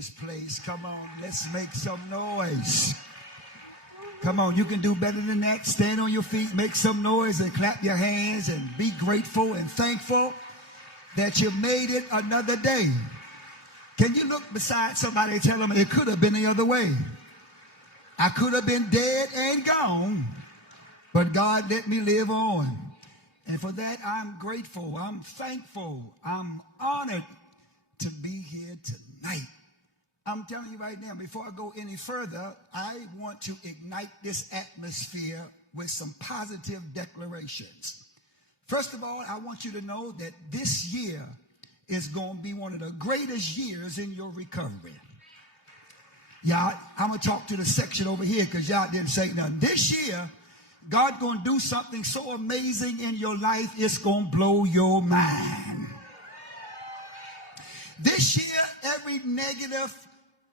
this place. Come on, let's make some noise. Come on, you can do better than that. Stand on your feet, make some noise, and clap your hands, and be grateful and thankful that you made it another day. Can you look beside somebody and tell them it could have been the other way? I could have been dead and gone, but God let me live on. And for that, I'm grateful. I'm thankful. I'm honored to be here tonight. I'm telling you right now, before I go any further, I want to ignite this atmosphere with some positive declarations. First of all, I want you to know that this year is going to be one of the greatest years in your recovery. Y'all, I'm going to talk to the section over here because y'all didn't say nothing. This year, God's going to do something so amazing in your life, it's going to blow your mind. This year, every negative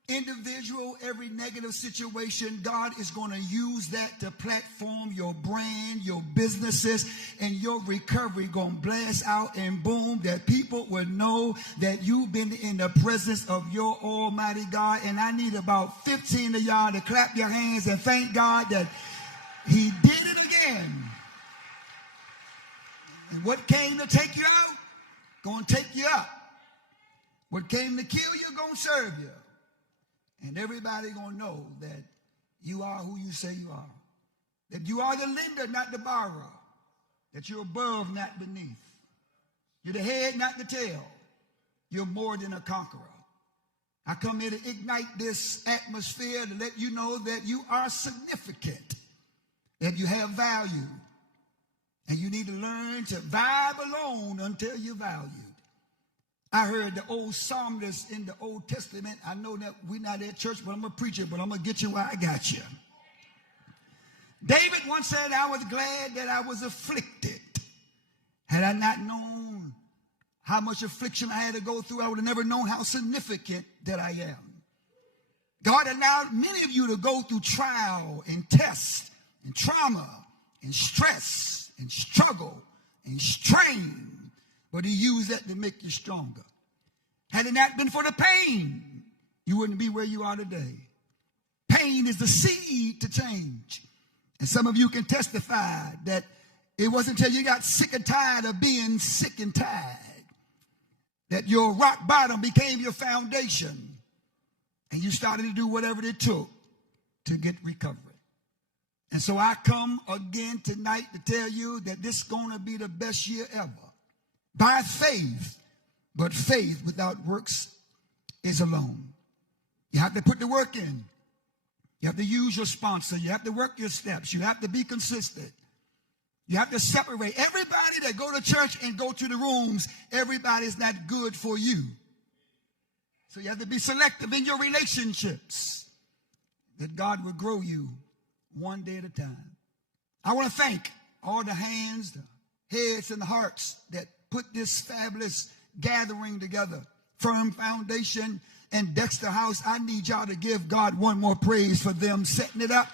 individual, every negative situation, God is going to use that to platform your brand, your businesses, and your recovery going to blast out and boom, that people will know that you've been in the presence of your almighty God. And I need about 15 of y'all to clap your hands and thank God that he did it again. And what came to take you out, going to take you up. What came to kill you, going to serve you. And everybody going to know that you are who you say you are. That you are the lender, not the borrower. That you're above, not beneath. You're the head, not the tail. You're more than a conqueror. I come here to ignite this atmosphere to let you know that you are significant. That you have value. And you need to learn to vibe alone until you're valued. I heard the old psalmist in the Old Testament. I know that we're not at church, but I'm going to preach it, but I'm going to get you where I got you. David once said, I was glad that I was afflicted. Had I not known how much affliction I had to go through, I would have never known how significant that I am. God allowed many of you to go through trial and test and trauma and stress and struggle and strain. But he used that to make you stronger. Had it not been for the pain, you wouldn't be where you are today. Pain is the seed to change. And some of you can testify that it wasn't until you got sick and tired of being sick and tired that your rock bottom became your foundation. And you started to do whatever it took to get recovery. And so I come again tonight to tell you that this is going to be the best year ever. By faith, but faith without works is alone. You have to put the work in. You have to use your sponsor. You have to work your steps. You have to be consistent. You have to separate. Everybody that go to church and go to the rooms, everybody's not good for you. So you have to be selective in your relationships that God will grow you one day at a time. I want to thank all the hands, the heads, and the hearts that put this fabulous gathering together. Firm Foundation and Dexter House. I need y'all to give God one more praise for them setting it up.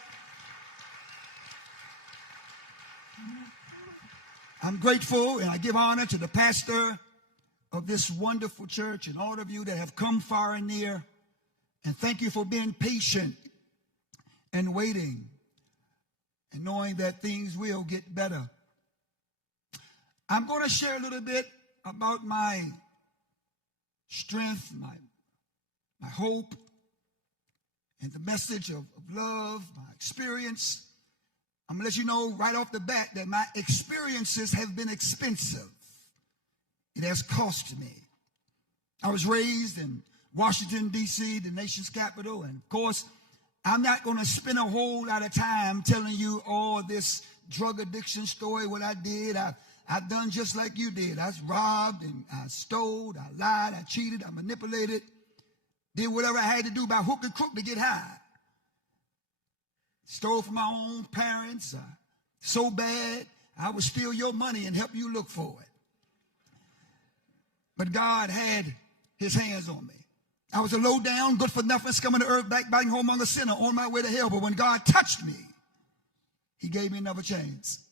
I'm grateful and I give honor to the pastor of this wonderful church and all of you that have come far and near. And thank you for being patient and waiting and knowing that things will get better. I'm going to share a little bit about my strength, my hope, and the message of love, my experience. I'm going to let you know right off the bat that my experiences have been expensive. It has cost me. I was raised in Washington, D.C., the nation's capital, and of course, I'm not going to spend a whole lot of time telling you all this drug addiction story, what I did. I've done just like you did. I robbed and I stole, I lied, I cheated, I manipulated, did whatever I had to do by hook and crook to get high. Stole from my own parents so bad I would steal your money and help you look for it. But God had his hands on me. I was a low down, good for nothing, scum of the earth, backbiting, whoremonger sinner on my way to hell. But when God touched me, he gave me another chance.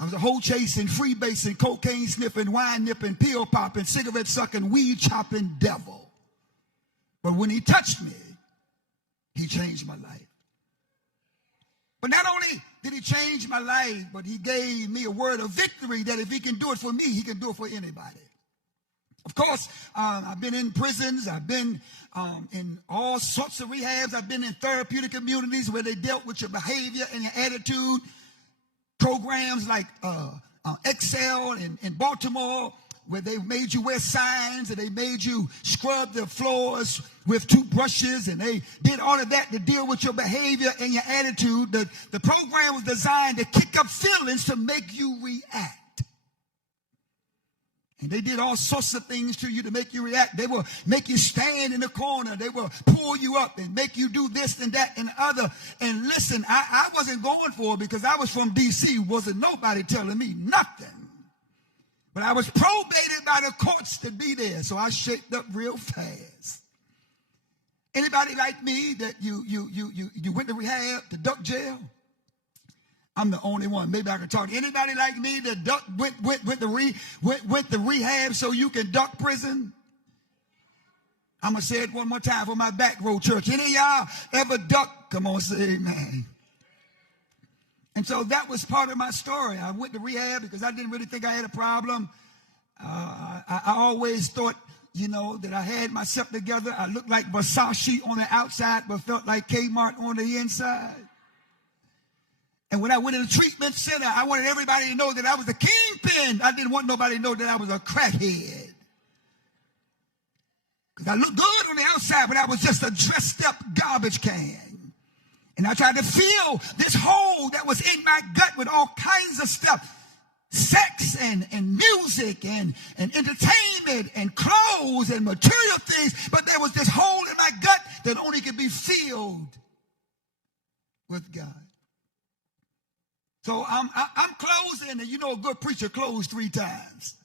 I was a hoe chasing, free basing, cocaine sniffing, wine nipping, pill popping, cigarette sucking, weed chopping devil. But when he touched me, he changed my life. But not only did he change my life, but he gave me a word of victory that if he can do it for me, he can do it for anybody. Of course, I've been in prisons. I've been in all sorts of rehabs. I've been in therapeutic communities where they dealt with your behavior and your attitude. Programs like Excel in Baltimore, where they made you wear signs and they made you scrub the floors with toothbrushes, and they did all of that to deal with your behavior and your attitude. The program was designed to kick up feelings to make you react. And they did all sorts of things to you to make you react. They will make you stand in the corner. They will pull you up and make you do this and that and the other. And listen, I wasn't going for it because I was from D.C. Wasn't nobody telling me nothing. But I was probated by the courts to be there, so I shaped up real fast. Anybody like me that you went to rehab, to duck jail? I'm the only one. Maybe I can talk to anybody like me that went to rehab so you can duck prison. I'm going to say it one more time for my back row church. Any of y'all ever duck? Come on, say amen. And so that was part of my story. I went to rehab because I didn't really think I had a problem. I always thought, that I had myself together. I looked like Versace on the outside, but felt like Kmart on the inside. And when I went to the treatment center, I wanted everybody to know that I was a kingpin. I didn't want nobody to know that I was a crackhead. Because I looked good on the outside, but I was just a dressed up garbage can. And I tried to fill this hole that was in my gut with all kinds of stuff. Sex and music and entertainment and clothes and material things. But there was this hole in my gut that only could be filled with God. So I'm closing, and a good preacher closed 3 times.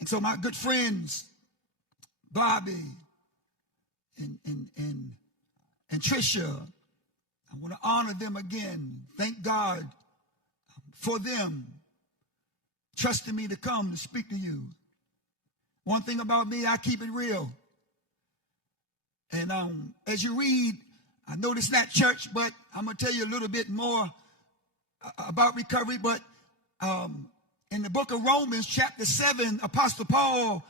And so my good friends, Bobby and Tricia, I want to honor them again. Thank God for them trusting me to come to speak to you. One thing about me, I keep it real. And as you read, I know it's not church, but I'm going to tell you a little bit more about recovery. But in the book of Romans, chapter 7, Apostle Paul,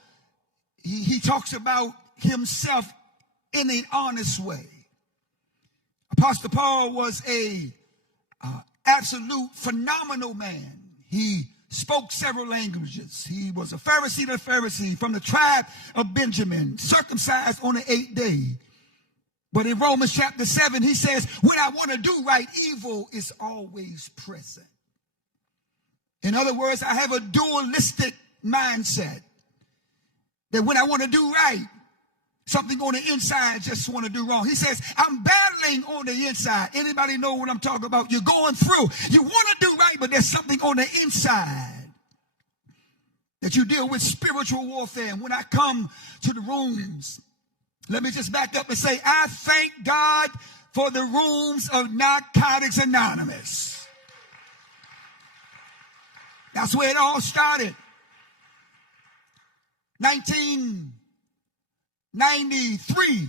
he talks about himself in an honest way. Apostle Paul was a absolute phenomenal man. He spoke several languages. He was a Pharisee to Pharisee from the tribe of Benjamin, circumcised on the 8th day. But in Romans chapter 7, he says, when I want to do right, evil is always present. In other words, I have a dualistic mindset that when I want to do right, something on the inside just want to do wrong. He says, I'm battling on the inside. Anybody know what I'm talking about? You're going through. You want to do right, but there's something on the inside that you deal with spiritual warfare. And when I come to the rooms, let me just back up and say, I thank God for the rooms of Narcotics Anonymous. That's where it all started. 1993,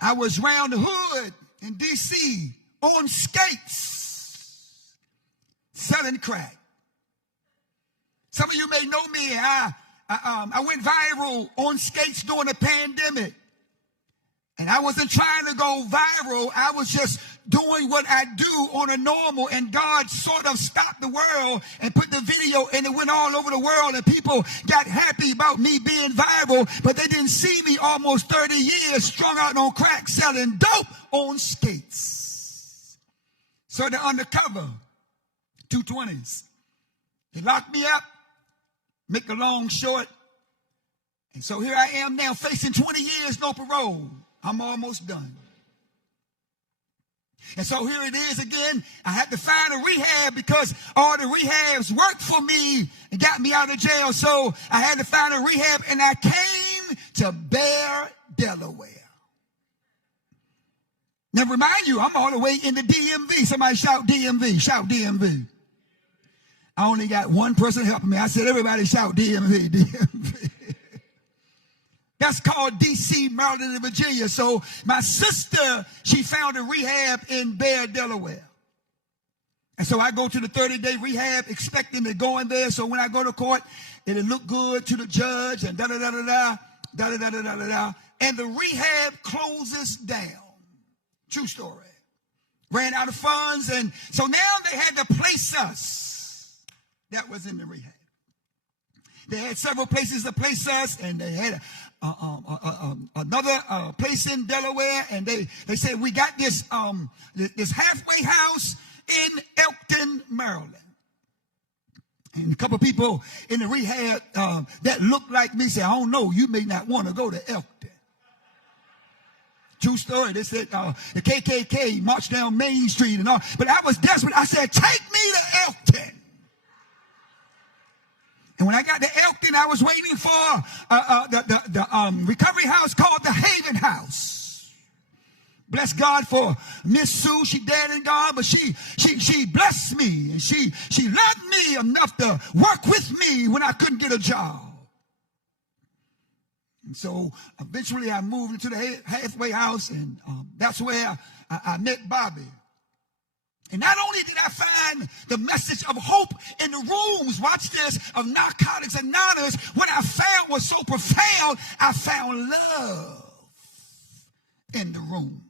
I was round the hood in D.C. on skates, selling crack. Some of you may know me. I went viral on skates during the pandemic. And I wasn't trying to go viral. I was just doing what I do on a normal. And God sort of stopped the world and put the video, and it went all over the world. And people got happy about me being viral. But they didn't see me almost 30 years strung out on crack selling dope on skates. So they're undercover, 220s. They locked me up. Make a long short. And so here I am now facing 20 years, no parole. I'm almost done. And so here it is again. I had to find a rehab because all the rehabs worked for me and got me out of jail. So I had to find a rehab, and I came to Bear, Delaware. Now remind you, I'm all the way in the DMV. Somebody shout DMV. Shout DMV. I only got one person helping me. I said, everybody shout DMV, DMV. That's called D.C., Maryland, and Virginia. So my sister, she found a rehab in Bear, Delaware. And so I go to the 30-day rehab expecting to go in there. So when I go to court, it'll look good to the judge and da-da-da-da-da, da-da-da-da-da-da. And the rehab closes down. True story. Ran out of funds, and so now they had to place us. That was in the rehab. They had several places to place us, and they had another place in Delaware, and they said, we got this halfway house in Elkton, Maryland. And a couple of people in the rehab that looked like me said, I don't know, you may not want to go to Elkton. True story. They said the KKK marched down Main Street and all. But I was desperate. I said, take me to Elkton. And when I got to Elkton, I was waiting for the recovery house called the Haven House. Bless God for Miss Sue. She dead and gone, but she blessed me. And she loved me enough to work with me when I couldn't get a job. And so eventually I moved into the halfway house, and that's where I met Bobby. And not only did I find the message of hope in the rooms, watch this, of Narcotics Anonymous, what I found was so profound, I found love in the rooms.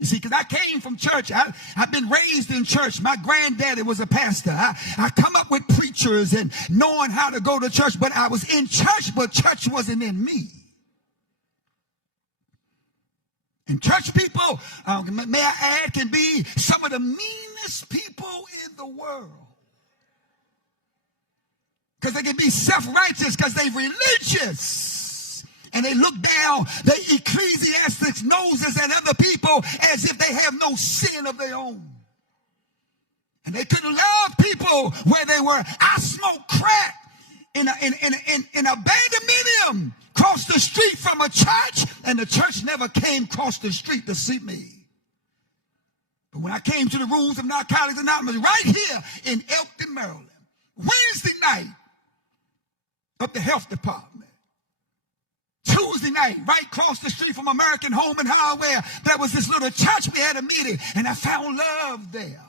You see, because I came from church. I've been raised in church. My granddaddy was a pastor. I come up with preachers and knowing how to go to church, but I was in church, but church wasn't in me. And church people, may I add, can be some of the meanest people in the world. Because they can be self-righteous because they're religious. And they look down their ecclesiastics' noses at other people as if they have no sin of their own. And they couldn't love people where they were. I smoked crack in a condominium across the street from a church, and the church never came across the street to see me. But when I came to the rooms of Narcotics Anonymous right here in Elkton, Maryland, Wednesday night of the health department, Tuesday night, right across the street from American Home and Hardware, there was this little church. We had a meeting, and I found love there.